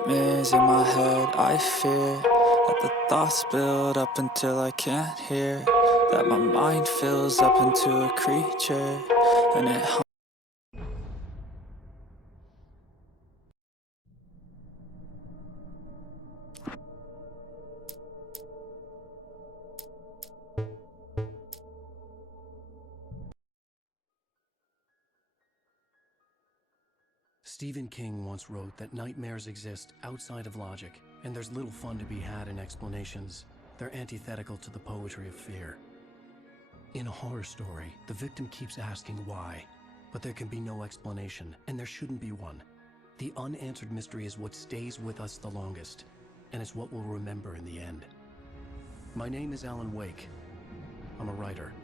nightmares in my head. I fear that the thoughts build up until I can't hear, that my mind fills up into a creature and it Stephen King once wrote that nightmares exist outside of logic, and there's little fun to be had in explanations. They're antithetical to the poetry of fear. In a horror story, the victim keeps asking why, but there can be no explanation, and there shouldn't be one. The unanswered mystery is what stays with us the longest, and it's what we'll remember in the end. My name is Alan Wake. I'm a writer.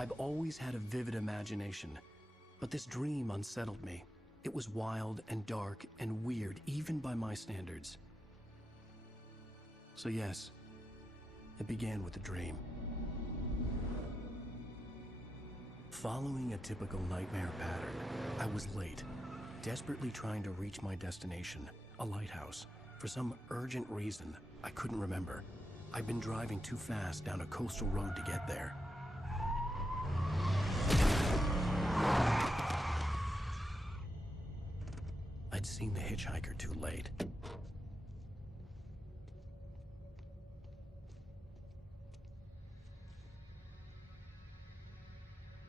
I've always had a vivid imagination, but this dream unsettled me. It was wild and dark and weird, even by my standards. So yes, it began with a dream. Following a typical nightmare pattern, I was late, desperately trying to reach my destination, a lighthouse. For some urgent reason, I couldn't remember. I'd been driving too fast down a coastal road to get there. I'd seen the hitchhiker too late.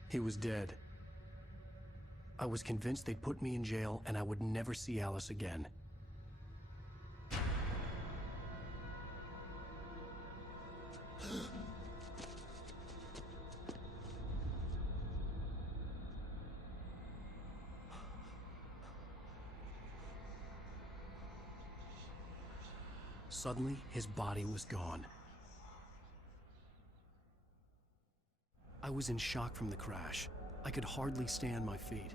He was dead. I was convinced they'd put me in jail and I would never see Alice again. Suddenly, his body was gone. I was in shock from the crash. I could hardly stay on my feet.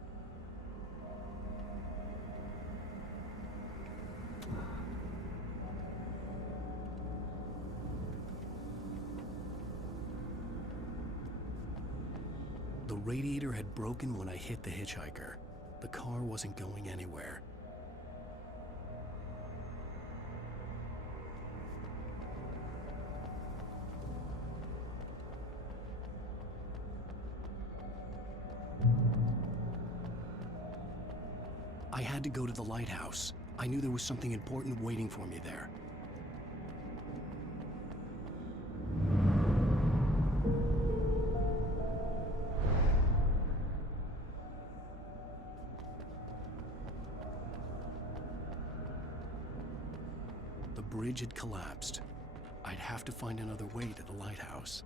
The radiator had broken when I hit the hitchhiker. The car wasn't going anywhere. I had to go to the lighthouse. I knew there was something important waiting for me there. The bridge had collapsed. I'd have to find another way to the lighthouse.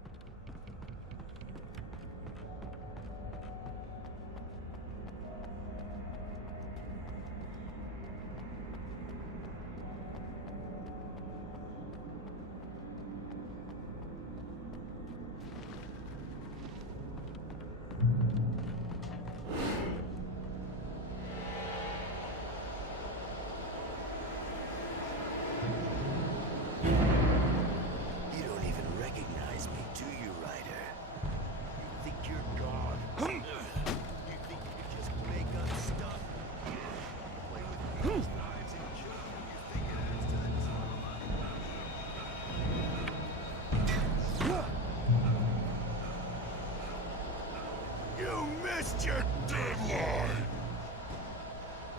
Your deadline!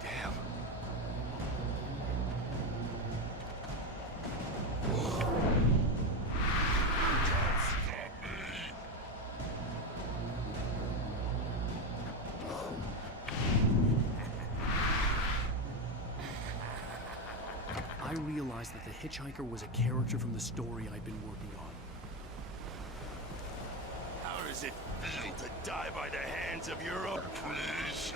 Damn. I realized that the hitchhiker was a character from the story I'd been working on. How does it feel to die by the hands of your own? Please.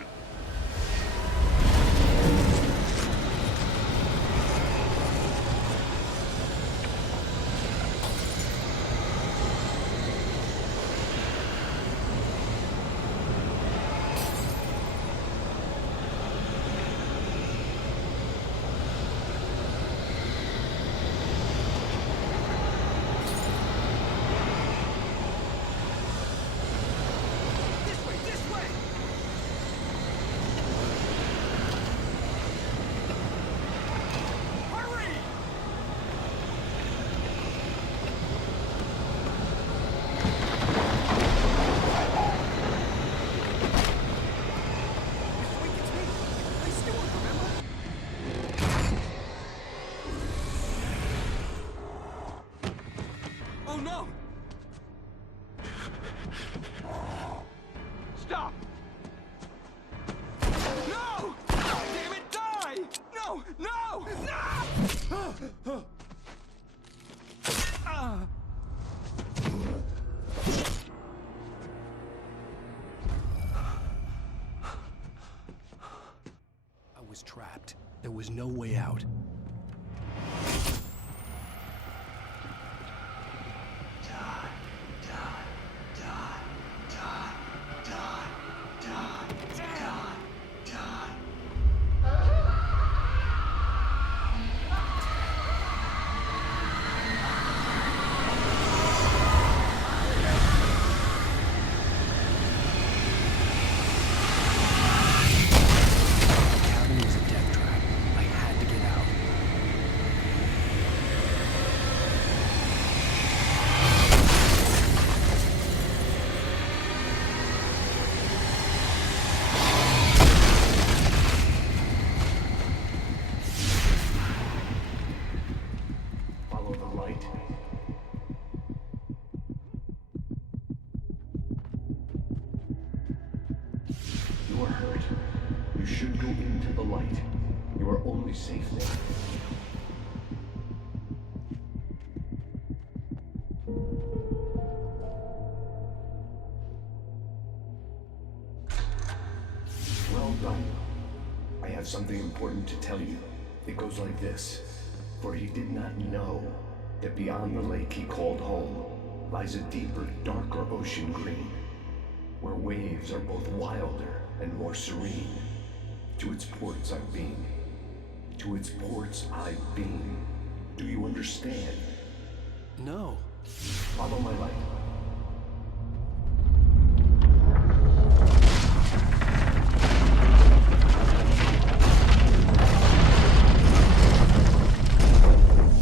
no! Stop! No! Damn it, die! No! No! No! I was trapped. There was no way out. You are hurt. You should go into the light. You are only safe there. Well done. I have something important to tell you. It goes like this. For he did not know that beyond the lake he called home lies a deeper, darker ocean green, where waves are both wilder and more serene. To its ports I've been. To its ports I've been. Do you understand? No. Follow my light.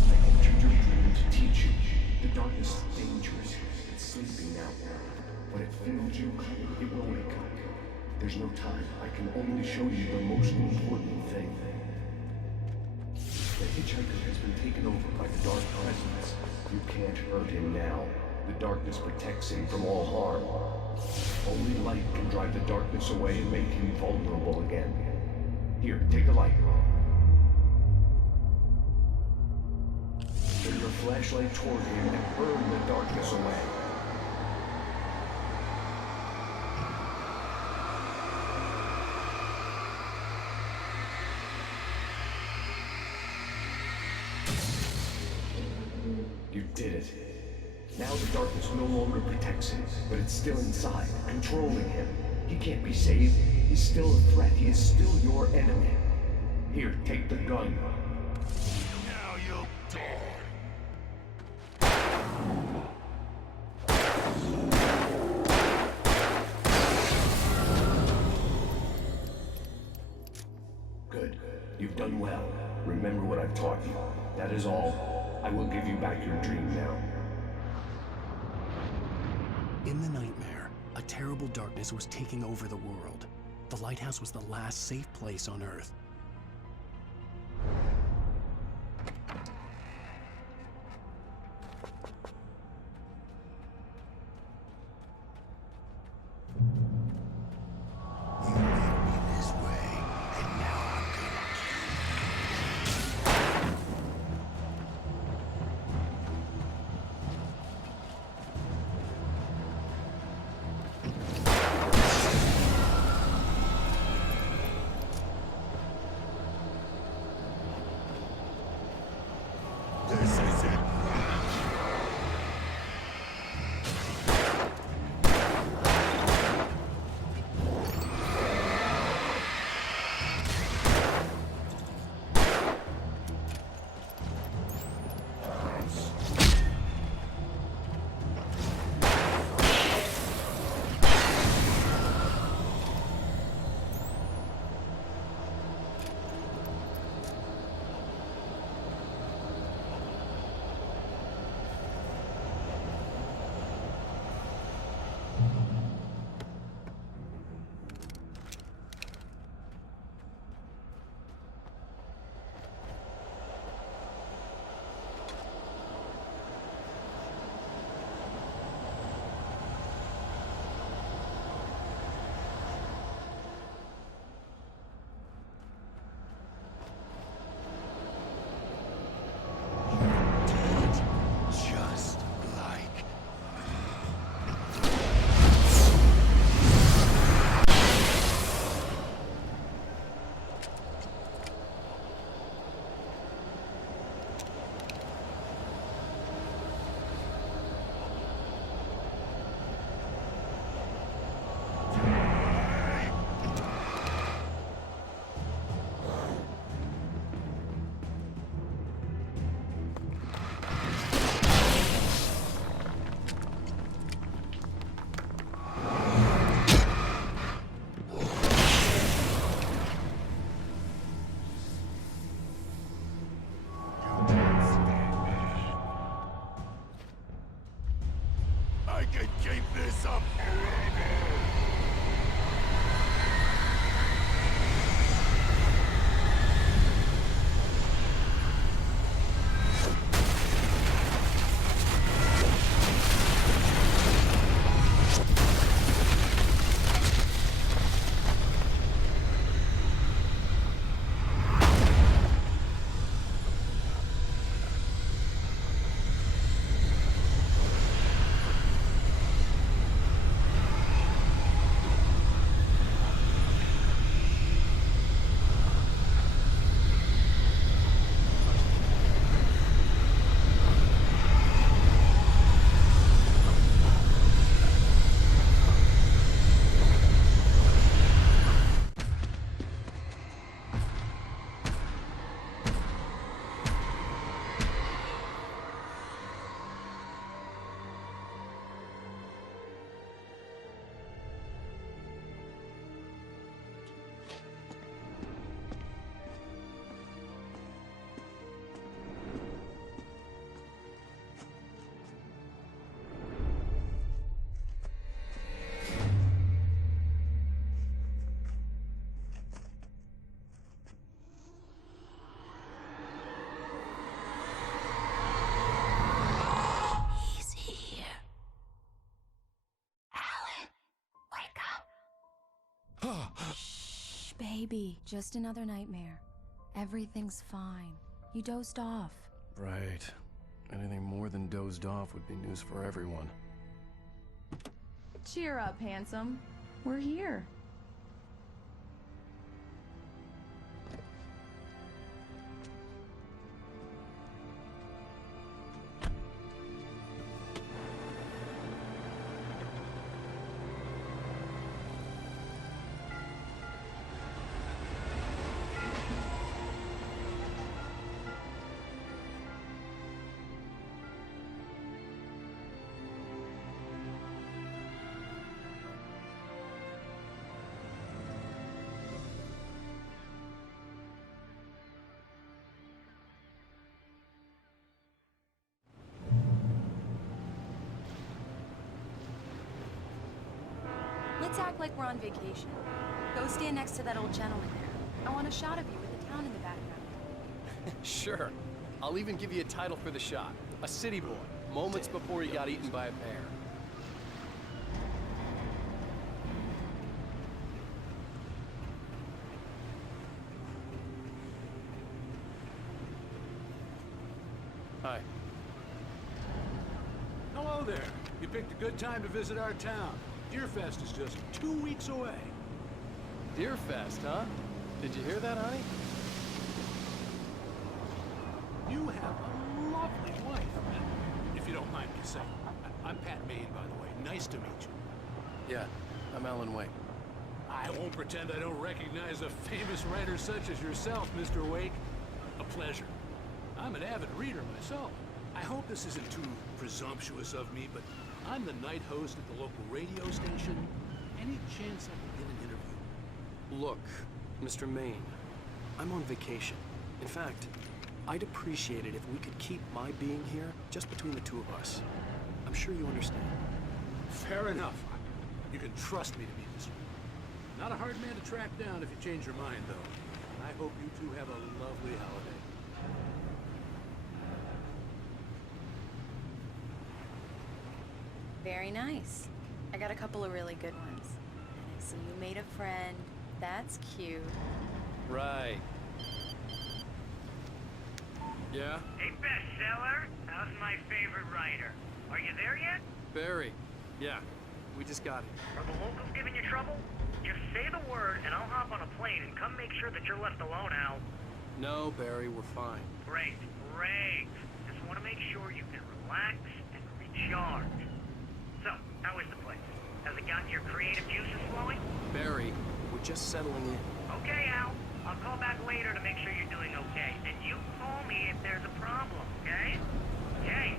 I entered your dream to teach you. The darkness is dangerous. It's sleeping now. When it fills you, it will wake up. There's no time. I can only show you the most important thing. The hitchhiker has been taken over by the dark presence. You can't hurt him now. The darkness protects him from all harm. Only light can drive the darkness away and make him vulnerable again. Here, take the light. Turn your flashlight toward him and burn the darkness away. You did it. Now the darkness no longer protects him, but it's still inside, controlling him. He can't be saved. He's still a threat. He is still your enemy. Here, take the gun. Now you'll die. Good. You've done well. Remember what I've taught you. That is all. I will give you back your dream now. In the nightmare, a terrible darkness was taking over the world. The lighthouse was the last safe place on Earth. I can keep this up, baby! Shh, baby. Just another nightmare. Everything's fine. You dozed off. Right. Anything more than dozed off would be news for everyone. Cheer up, handsome. We're here. Let's act like we're on vacation. Go stand next to that old gentleman there. I want a shot of you with the town in the background. Sure. I'll even give you a title for the shot. A city boy, moments before he got eaten by a bear. Hi. Hello there. You picked a good time to visit our town. Deerfest is just 2 weeks away. Deerfest, huh? Did you hear that, honey? You have a lovely wife. If you don't mind me saying. I'm Pat Maine, by the way. Nice to meet you. Yeah, I'm Alan Wake. I won't pretend I don't recognize a famous writer such as yourself, Mr. Wake. A pleasure. I'm an avid reader myself. I hope this isn't too presumptuous of me, but I'm the night host at the local radio station. Any chance I can get an interview? Look, Mr. Maine, I'm on vacation. In fact, I'd appreciate it if we could keep my being here just between the two of us. I'm sure you understand. Fair enough. You can trust me to be this way. Not a hard man to track down if you change your mind, though. And I hope you two have a lovely holiday. Very nice. I got a couple of really good ones. And I see you made a friend. That's cute. Right. Yeah? Hey, bestseller. How's my favorite writer? Are you there yet? Barry. Yeah, we just got it. Are the locals giving you trouble? Just say the word, and I'll hop on a plane and come make sure that you're left alone, Al. No, Barry, we're fine. Great, great. Just want to make sure you can relax and recharge. So, how is the place? Has it gotten your creative juices flowing? Barry, we're just settling in. Okay, Al. I'll call back later to make sure you're doing okay. And you call me if there's a problem, okay? Okay.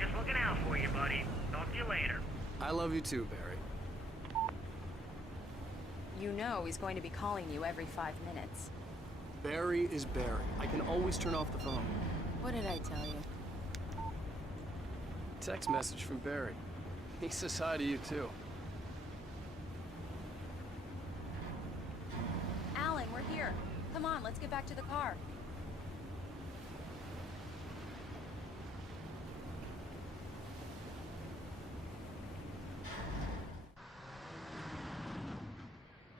Just looking out for you, buddy. Talk to you later. I love you too, Barry. You know he's going to be calling you every 5 minutes. Barry is Barry. I can always turn off the phone. What did I tell you? Text message from Barry. He says hi to you, too. Alan, we're here. Come on, let's get back to the car.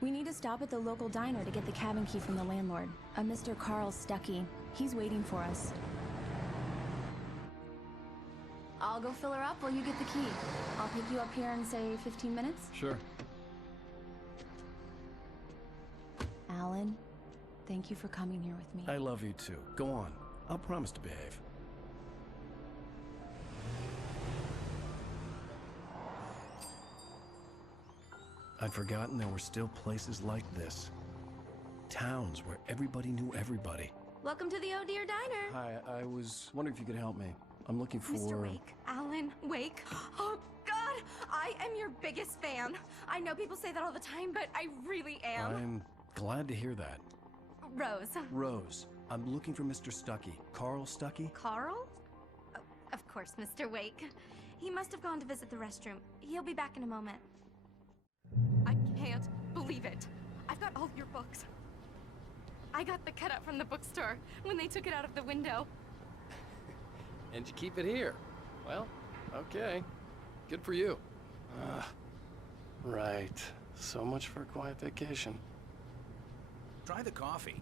We need to stop at the local diner to get the cabin key from the landlord, a Mr. Carl Stuckey. He's waiting for us. I'll go fill her up while you get the key. I'll pick you up here in, say, 15 minutes? Sure. Alan, thank you for coming here with me. I love you too. Go on. I'll promise to behave. I'd forgotten there were still places like this. Towns where everybody knew everybody. Welcome to the Oh Dear Diner. Hi, I was wondering if you could help me. I'm looking for... Mr. Wake. Alan Wake. Oh, God! I am your biggest fan. I know people say that all the time, but I really am. I'm glad to hear that. Rose. Rose, I'm looking for Mr. Stuckey. Carl Stuckey? Carl? Oh, of course, Mr. Wake. He must have gone to visit the restroom. He'll be back in a moment. I can't believe it. I've got all your books. I got the cutout from the bookstore when they took it out of the window. And you keep it here. Well, okay. Good for you. Right. So much for a quiet vacation. Try the coffee.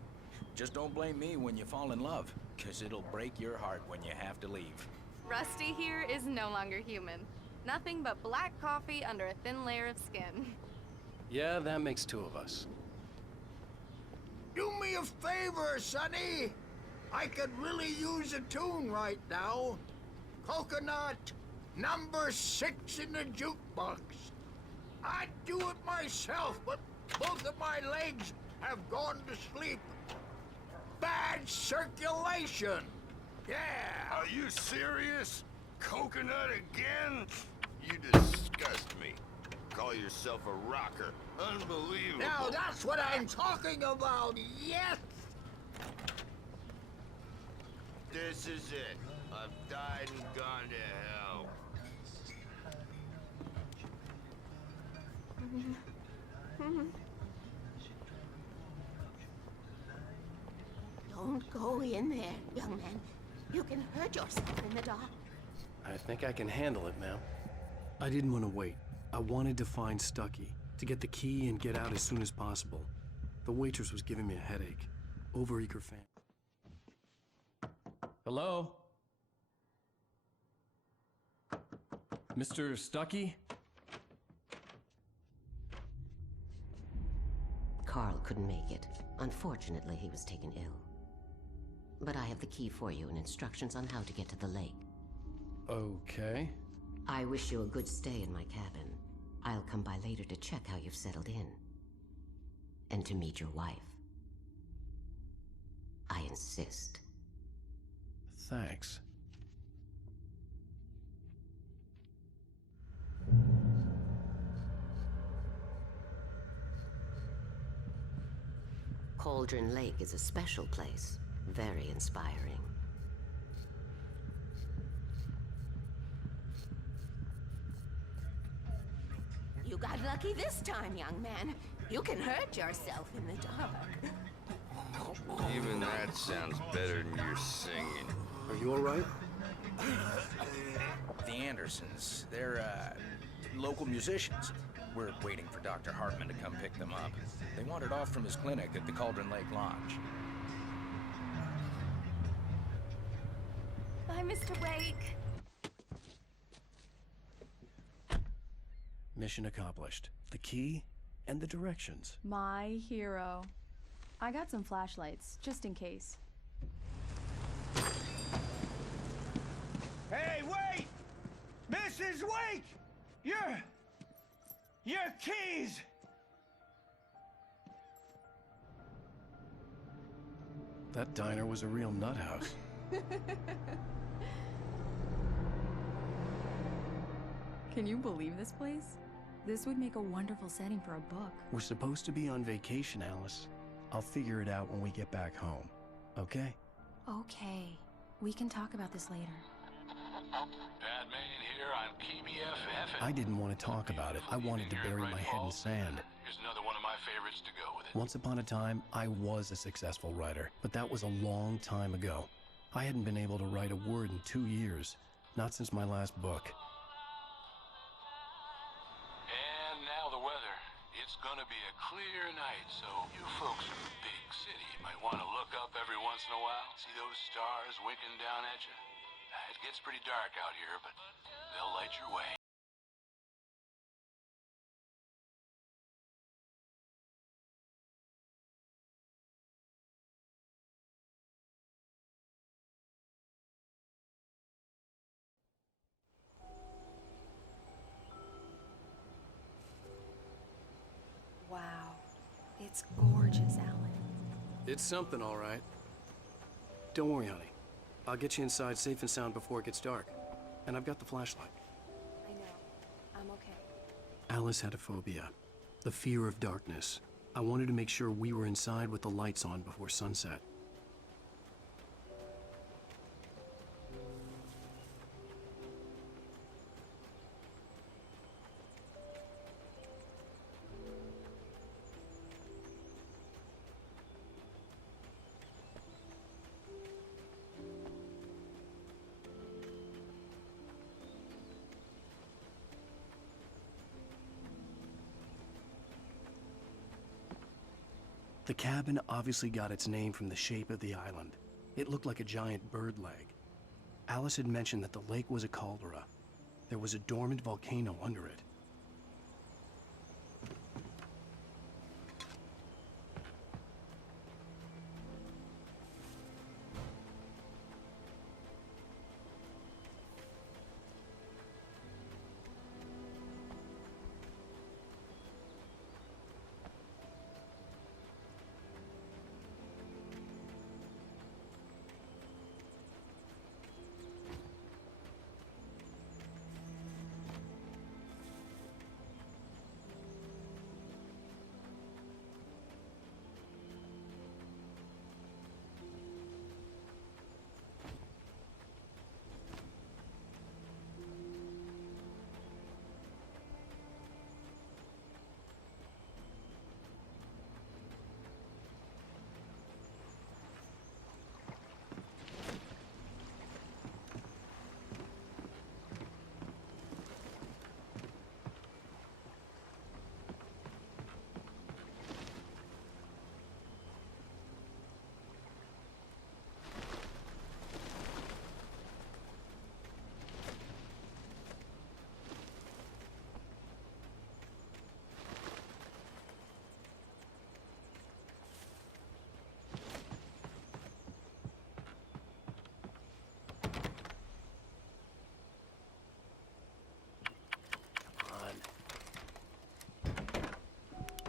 Just don't blame me when you fall in love, 'cause it'll break your heart when you have to leave. Rusty here is no longer human. Nothing but black coffee under a thin layer of skin. Yeah, that makes two of us. Do me a favor, Sonny. I could really use a tune right now. Coconut, number 6 in the jukebox. I'd do it myself, but both of my legs have gone to sleep. Bad circulation. Yeah. Are you serious? Coconut again? You disgust me. Call yourself a rocker. Unbelievable. Now that's what I'm talking about, yes! This is it. I've died and gone to hell. Don't go in there, young man. You can hurt yourself in the dark. I think I can handle it, ma'am. I didn't want to wait. I wanted to find Stuckey, to get the key and get out as soon as possible. The waitress was giving me a headache. Overeager fan. Hello? Mr. Stuckey? Carl couldn't make it. Unfortunately, he was taken ill. But I have the key for you and instructions on how to get to the lake. Okay. I wish you a good stay in my cabin. I'll come by later to check how you've settled in. And to meet your wife. I insist. Thanks. Cauldron Lake is a special place. Very inspiring. You got lucky this time, young man. You can hurt yourself in the dark. Even that sounds better than your singing. Are you all right? The Andersons, they're, local musicians. We're waiting for Dr. Hartman to come pick them up. They wandered off from his clinic at the Cauldron Lake Lodge. Bye, Mr. Wake. Mission accomplished. The key and the directions. My hero. I got some flashlights, just in case. Hey, wait! Mrs. Wake! Your keys! That diner was a real nut house. Can you believe this place? This would make a wonderful setting for a book. We're supposed to be on vacation, Alice. I'll figure it out when we get back home. Okay? Okay. We can talk about this later. Batman here on KBFF. I didn't want to talk about it. I wanted to bury my head in sand. Here's another one of my favorites to go with it. Once upon a time, I was a successful writer, but that was a long time ago. I hadn't been able to write a word in 2 years, not since my last book. And now the weather. It's gonna be a clear night, so you folks in the big city might want to look up every once in a while, see those stars winking down at you. It gets pretty dark out here, but they'll light your way. Wow. It's gorgeous, Alan. It's something, all right. Don't worry, honey. I'll get you inside safe and sound before it gets dark. And I've got the flashlight. I know. I'm okay. Alice had a phobia. The fear of darkness. I wanted to make sure we were inside with the lights on before sunset. The cabin obviously got its name from the shape of the island. It looked like a giant bird leg. Alice had mentioned that the lake was a caldera. There was a dormant volcano under it.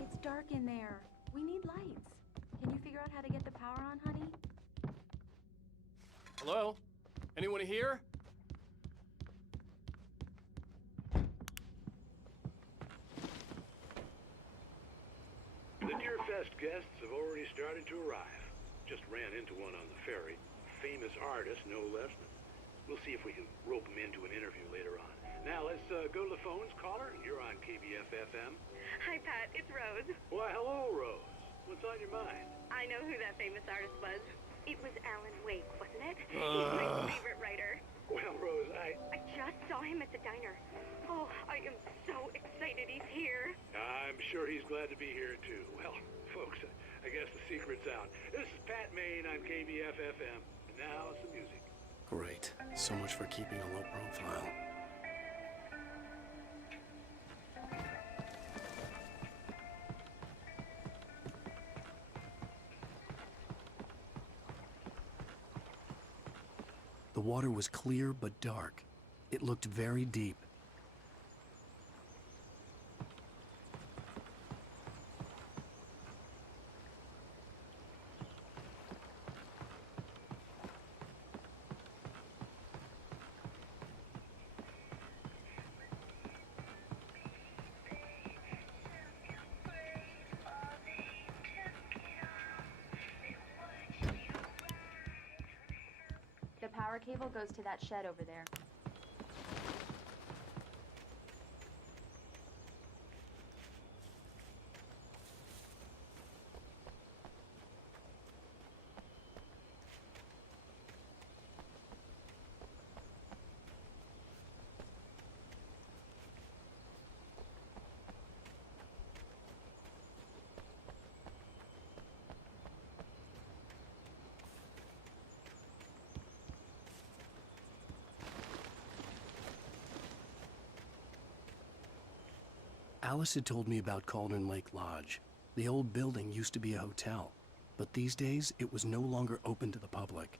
It's dark in there. We need lights. Can you figure out how to get the power on, honey? Hello? Anyone here? The Deerfest guests have already started to arrive. Just ran into one on the ferry. Famous artist, no less. We'll see if we can rope him into an interview later on. Now let's go to the phones. Caller, you're on KBF-FM. Hi, Pat. It's Rose. Why, hello, Rose. What's on your mind? I know who that famous artist was. It was Alan Wake, wasn't it? He's my favorite writer. Well, Rose, I just saw him at the diner. Oh, I am so excited he's here. I'm sure he's glad to be here, too. Well, folks, I guess the secret's out. This is Pat Main on KBF-FM. And now, some music. Great. So much for keeping a low profile. The water was clear but dark. It looked very deep. The power cable goes to that shed over there. Alice had told me about Cauldron Lake Lodge. The old building used to be a hotel, but these days it was no longer open to the public.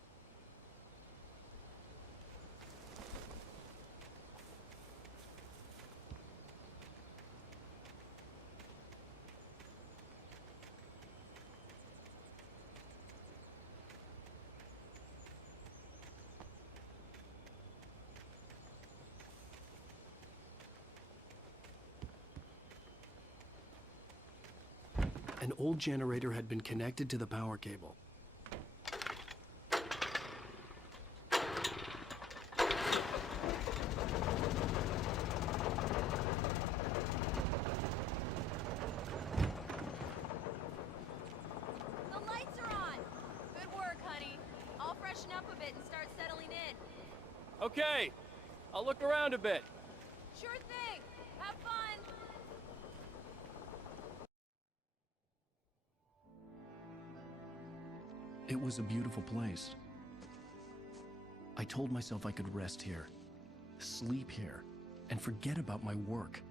An old generator had been connected to the power cable. The lights are on! Good work, honey. I'll freshen up a bit and start settling in. Okay, I'll look around a bit. Sure thing! Have fun! It was a beautiful place. I told myself I could rest here, sleep here, and forget about my work.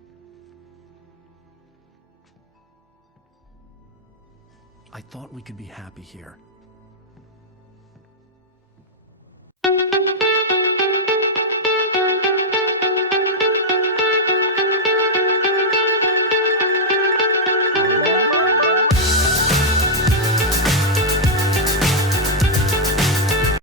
I thought we could be happy here,